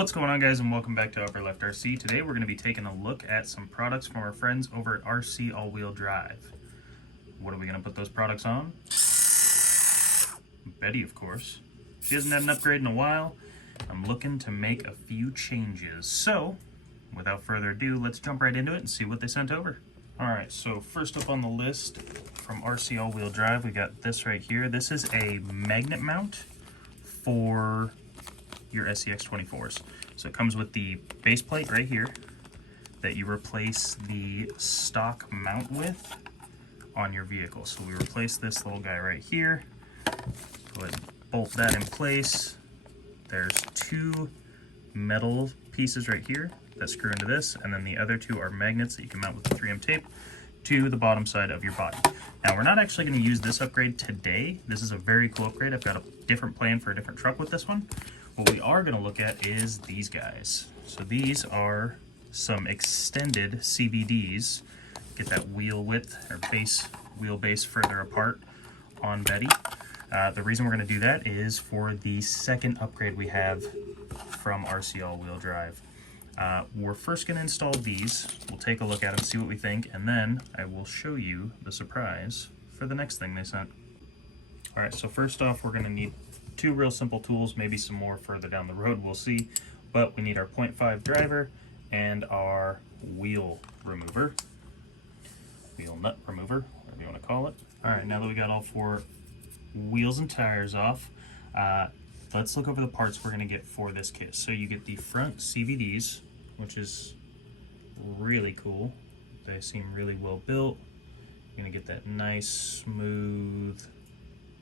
What's going on, guys, and welcome back to Upper Left RC. Today we're going to be taking a look at some products from our friends over at RC All-Wheel Drive. What are we going to put those products on? Betty, of course. She hasn't had an upgrade in a while. I'm looking to make a few changes. So, without further ado, let's jump right into it and see what they sent over. Alright, so first up on the list from RC All-Wheel Drive, we got this right here. This is a magnet mount for your SCX24s. So it comes with the base plate right here that you replace the stock mount with on your vehicle. So we replace this little guy right here. Go ahead and bolt that in place. There's two metal pieces right here that screw into this, and then the other two are magnets that you can mount with the 3M tape to the bottom side of your body. Now, we're not actually going to use this upgrade today. This is a very cool upgrade. I've got a different plan for a different truck with this one. What we are going to look at is these guys. So these are some extended CVDs. Get that wheel width or wheelbase further apart on Betty. The reason we're going to do that is for the second upgrade we have from RC All-Wheel Drive. We're first going to install these. We'll take a look at them, see what we think, and then I will show you the surprise for the next thing they sent. Alright, so first off, we're going to need two real simple tools, maybe some more further down the road, we'll see. But we need our 0.5 driver and our wheel remover. Wheel nut remover, whatever you want to call it. Alright, now that we got all four wheels and tires off, let's look over the parts we're going to get for this kit. So you get the front CVDs, which is really cool. They seem really well built. You're going to get that nice, smooth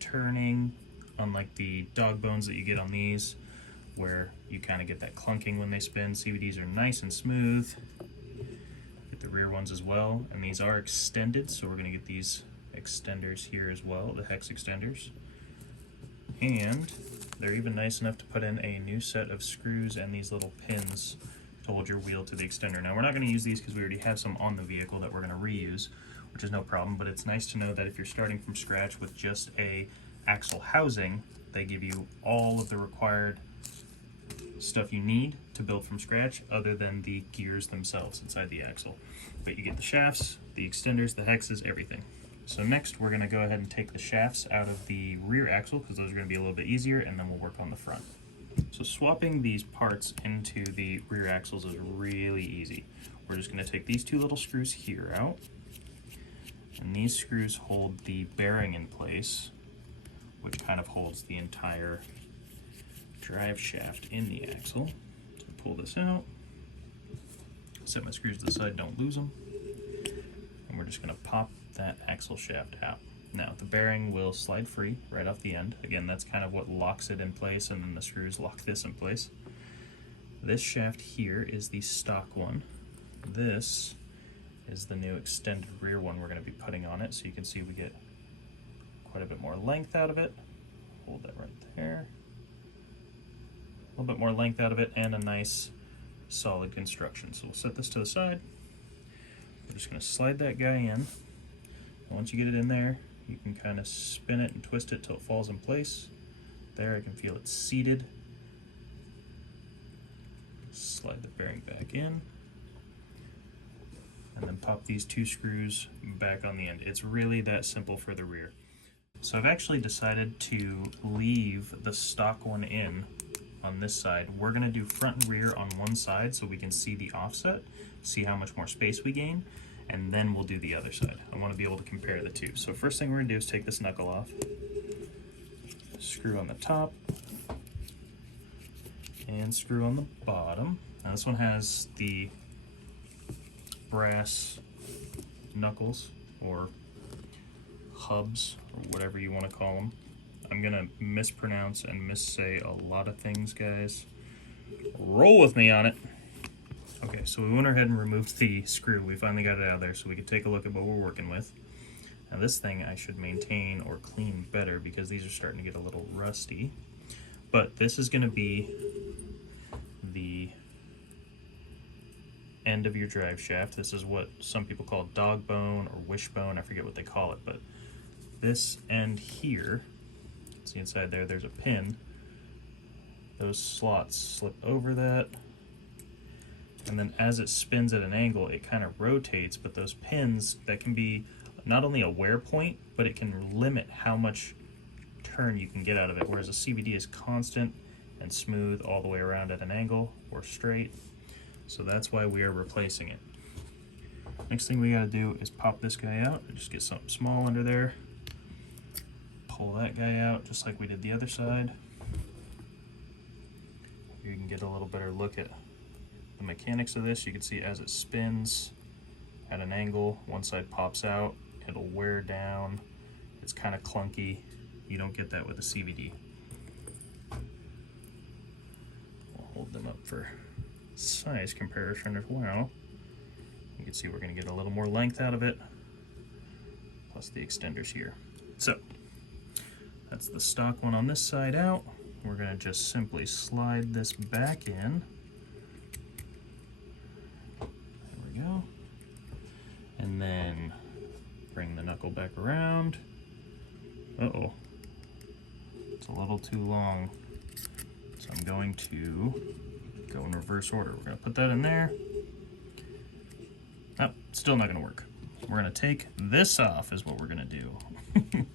turning, unlike the dog bones that you get on these, where you kind of get that clunking when they spin. CVDs are nice and smooth. Get the rear ones as well, and these are extended, so we're going to get these extenders here as well, the hex extenders. And they're even nice enough to put in a new set of screws and these little pins to hold your wheel to the extender. Now, we're not going to use these because we already have some on the vehicle that we're going to reuse, which is no problem, but it's nice to know that if you're starting from scratch with just a axle housing, they give you all of the required stuff you need to build from scratch other than the gears themselves inside the axle. But you get the shafts, the extenders, the hexes, everything. So next we're going to go ahead and take the shafts out of the rear axle because those are going to be a little bit easier, and then we'll work on the front. So swapping these parts into the rear axles is really easy. We're just going to take these two little screws here out, and these screws hold the bearing in place, which kind of holds the entire drive shaft in the axle. So pull this out, set my screws to the side, don't lose them, and we're just going to pop that axle shaft out. Now, the bearing will slide free right off the end. Again, that's kind of what locks it in place, and then the screws lock this in place. This shaft here is the stock one. This is the new extended rear one we're going to be putting on it, so you can see we get quite a bit more length out of it. Hold that right there. A little bit more length out of it and a nice solid construction. So we'll set this to the side. We're just going to slide that guy in. And once you get it in there, you can kind of spin it and twist it till it falls in place. There, I can feel it seated. Slide the bearing back in. And then pop these two screws back on the end. It's really that simple for the rear. So I've actually decided to leave the stock one in on this side. We're going to do front and rear on one side so we can see the offset, see how much more space we gain, and then we'll do the other side. I want to be able to compare the two. So first thing we're going to do is take this knuckle off, screw on the top, and screw on the bottom. Now this one has the brass knuckles, or hubs, or whatever you want to call them. I'm gonna mispronounce and missay a lot of things, guys. Roll with me on it. Okay, so we went ahead and removed the screw. We finally got it out of there so we could take a look at what we're working with. Now this thing I should maintain or clean better because these are starting to get a little rusty. But this is gonna be the end of your drive shaft. This is what some people call dog bone or wishbone. I forget what they call it, but this end here, see inside there, there's a pin those slots slip over that, and then as it spins at an angle, it kind of rotates, but those pins, that can be not only a wear point, but it can limit how much turn you can get out of it, whereas a CVD is constant and smooth all the way around at an angle or straight. So that's why we are replacing it. Next thing we gotta do is pop this guy out and just get something small under there. Pull that guy out just like we did the other side. You can get a little better look at the mechanics of this. You can see as it spins at an angle, one side pops out, it'll wear down. It's kind of clunky. You don't get that with a CVD. We'll hold them up for size comparison as well. You can see we're going to get a little more length out of it, plus the extenders here. So that's the stock one on this side out. We're going to just simply slide this back in. There we go. And then bring the knuckle back around. Uh-oh. It's a little too long. So I'm going to go in reverse order. We're going to put that in there. Oh, still not going to work. We're going to take this off is what we're going to do. I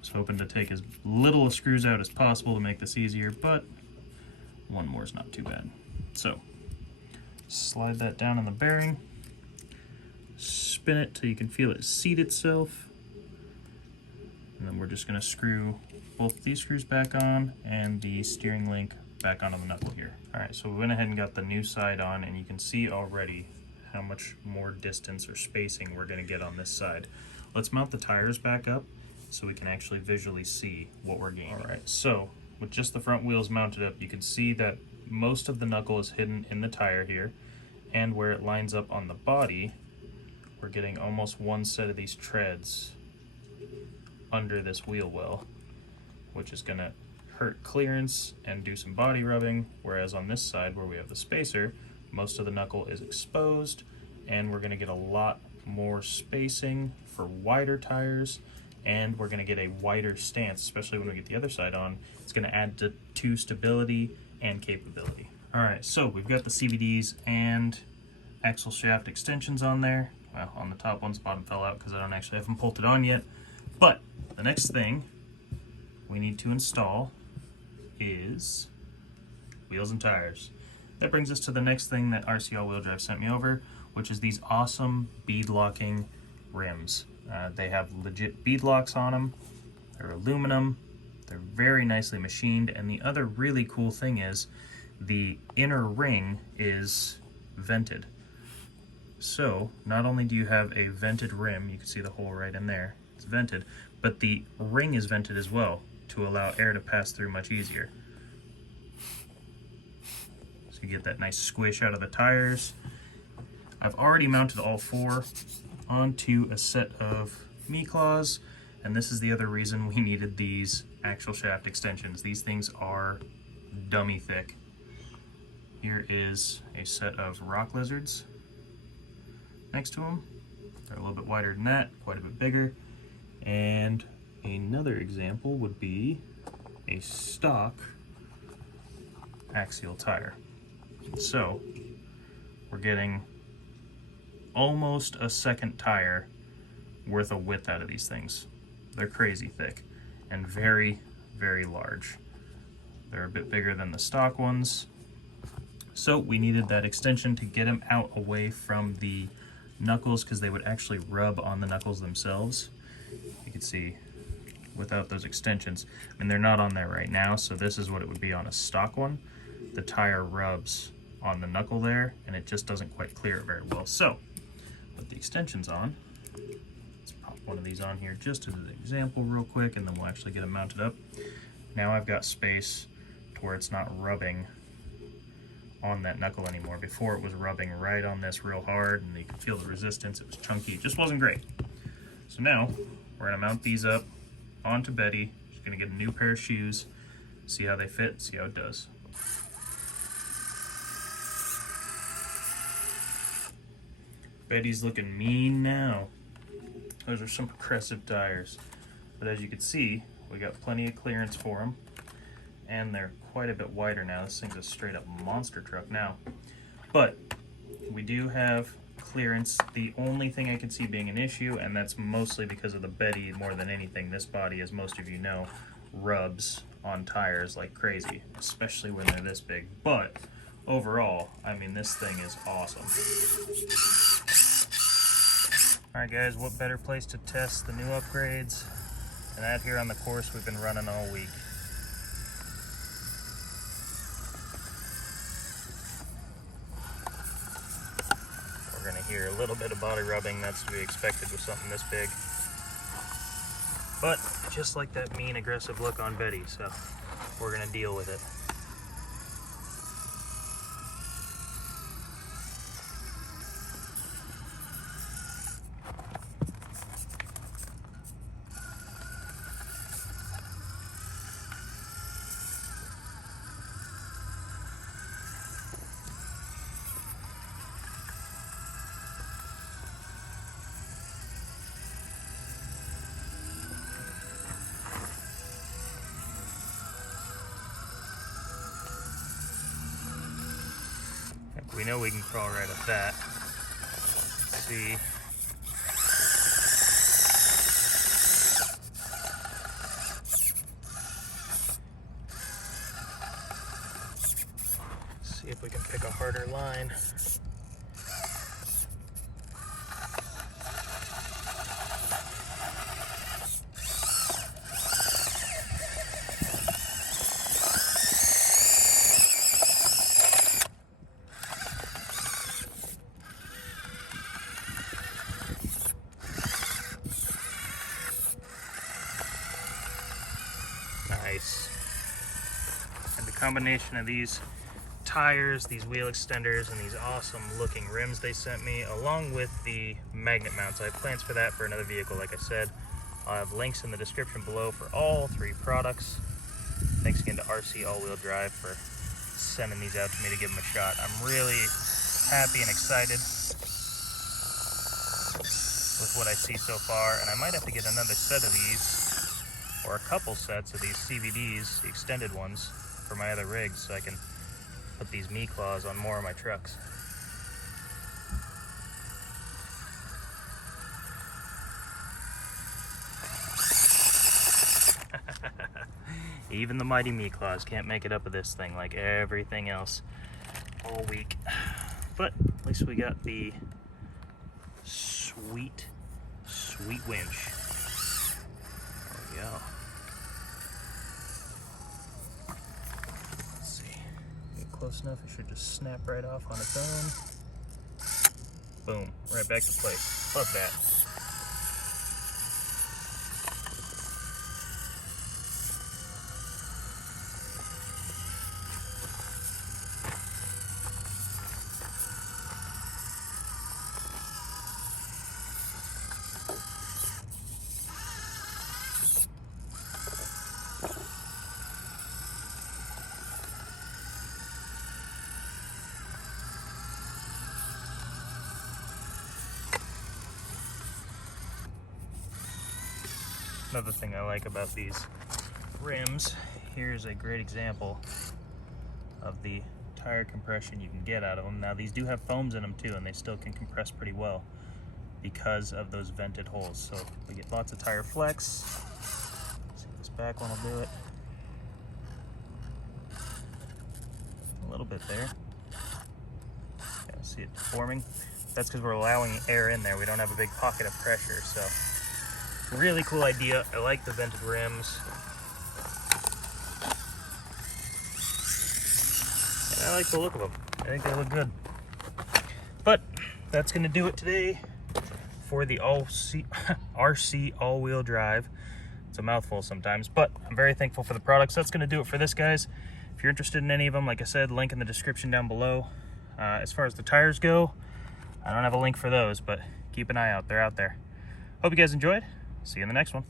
was hoping to take as little screws out as possible to make this easier, but one more is not too bad. So slide that down on the bearing, spin it till you can feel it seat itself, and then we're just going to screw both these screws back on and the steering link back onto the knuckle here. Alright, so we went ahead and got the new side on, and you can see already how much more distance or spacing we're going to get on this side. Let's mount the tires back up so we can actually visually see what we're gaining. Alright, so with just the front wheels mounted up, you can see that most of the knuckle is hidden in the tire here, and where it lines up on the body, we're getting almost one set of these treads under this wheel well, which is going to hurt clearance and do some body rubbing, whereas on this side where we have the spacer, most of the knuckle is exposed, and we're going to get a lot more spacing for wider tires, and we're going to get a wider stance, especially when we get the other side on. It's going to add to stability and capability. Alright, so we've got the CVDs and axle shaft extensions on there. Well, on the top ones, bottom fell out because I don't actually have them bolted on yet. But the next thing we need to install is wheels and tires. That brings us to the next thing that RCAWD Wheel Drive sent me over, which is these awesome bead locking rims. They have legit bead locks on them. They're aluminum. They're very nicely machined, and the other really cool thing is the inner ring is vented. So not only do you have a vented rim, you can see the hole right in there, it's vented, but the ring is vented as well to allow air to pass through much easier. So you get that nice squish out of the tires. I've already mounted all four onto a set of MiClaws, and this is the other reason we needed these axle shaft extensions. These things are dummy thick. Here is a set of rock lizards next to them. They're a little bit wider than that, quite a bit bigger. And another example would be a stock axial tire. So we're getting almost a second tire worth of width out of these things. They're crazy thick and very, very large. They're a bit bigger than the stock ones. So we needed that extension to get them out away from the knuckles, because they would actually rub on the knuckles themselves. You can see without those extensions, and they're not on there right now, so this is what it would be on a stock one. The tire rubs on the knuckle there, and it just doesn't quite clear it very well. So put the extensions on. Let's pop one of these on here just as an example real quick, and then we'll actually get them mounted up. Now I've got space to where it's not rubbing on that knuckle anymore. Before it was rubbing right on this real hard, and you could feel the resistance. It was chunky. It just wasn't great. So now we're going to mount these up onto Betty. She's going to get a new pair of shoes, see how they fit, see how it does. Betty's looking mean now. Those are some aggressive tires. But as you can see, we got plenty of clearance for them. and they're quite a bit wider now. This thing's a straight up monster truck now. But we do have clearance. The only thing I can see being an issue, and that's mostly because of the Betty more than anything, this body, as most of you know, rubs on tires like crazy, especially when they're this big. But overall, I mean, this thing is awesome. Alright guys, what better place to test the new upgrades than out here on the course we've been running all week. We're going to hear a little bit of body rubbing. That's to be expected with something this big. But just like that mean, aggressive look on Betty, so we're going to deal with it. We know we can crawl right up that. Let's see. See if we can pick a harder line. Nice. And the combination of these tires, these wheel extenders, and these awesome looking rims they sent me, along with the magnet mounts. I have plans for that for another vehicle, like I said. I'll have links in the description below for all 3 products. Thanks again to RC All-Wheel Drive for sending these out to me to give them a shot. I'm really happy and excited with what I see so far, and I might have to get another set of these, or a couple sets of these CVDs, the extended ones, for my other rigs, so I can put these MiClaws on more of my trucks. Even the mighty MiClaws can't make it up with this thing like everything else all week. But at least we got the sweet winch. There we go. Let's see. Get close enough, it should just snap right off on its own. Boom, right back to place. Love that. Another thing I like about these rims, here's a great example of the tire compression you can get out of them. Now these do have foams in them too, and they still can compress pretty well because of those vented holes. So we get lots of tire flex. See if this back one will do it. A little bit there. Yeah, see it forming? That's because we're allowing air in there. We don't have a big pocket of pressure, so really cool idea. I like the vented rims. And I like the look of them. I think they look good. But that's going to do it today for the RC all-wheel drive. It's a mouthful sometimes, but I'm very thankful for the products. That's going to do it for this, guys. If you're interested in any of them, like I said, link in the description down below. As far as the tires go, I don't have a link for those, but keep an eye out. They're out there. Hope you guys enjoyed. See you in the next one.